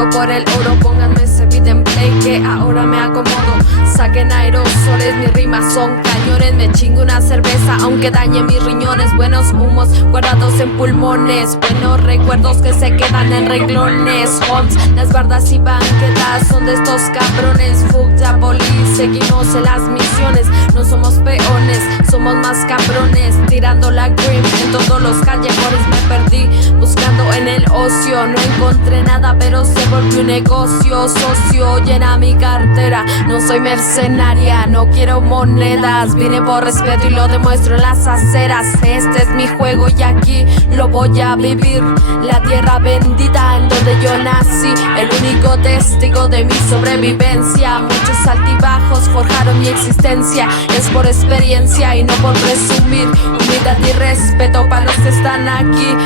Loco por el oro, pónganme ese beat en play que ahora me acomodo. Saquen aerosoles, mis rimas son cañones. Me chingo una cerveza aunque dañe mis riñones. Buenos humos guardados en pulmones, buenos recuerdos que se quedan en renglones. Homes, las bardas y banquetas son de estos cabrones. Fuck the police, seguimos en las misiones. No somos peones, somos más cabrones. Tirando la cream en todos los callejones. Me perdí buscando en el ocio, no encontré nada pero se volvió un negocio. Socio, llena mi cartera, no soy mercenaria, no quiero monedas. Vine por respeto y lo demuestro en las aceras. Este es mi juego y aquí lo voy a vivir. La tierra bendita en donde yo nací, el único testigo de mi sobrevivencia. Muchos altibajos forjaron mi existencia, es por experiencia y no por presumir. Humildad y respeto para los que están aquí.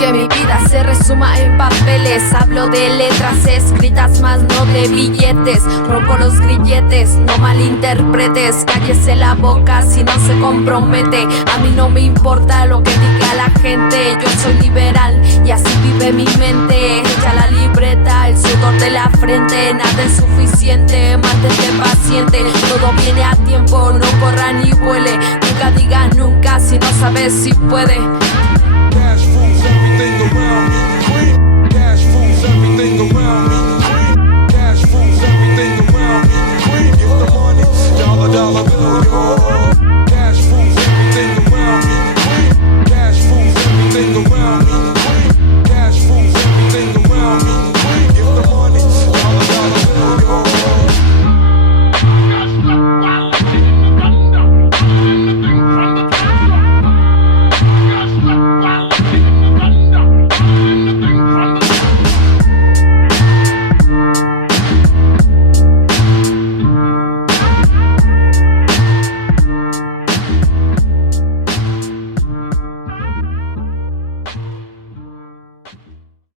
Que mi vida se resuma en papeles. Hablo de letras escritas más no de billetes. Rompo los grilletes, no malinterpretes. Cállese la boca si no se compromete. A mí no me importa lo que diga la gente. Yo soy liberal y así vive mi mente. Echa la libreta, el sudor de la frente. Nada es suficiente, mantente paciente. Todo viene a tiempo, no corra ni vuele. Nunca diga nunca si no sabes si puede. Cash rules everything around me. Queen. Cash rules everything around me. Queen. Cash rules everything around me. Queen. Get the money, dollar bill, yo.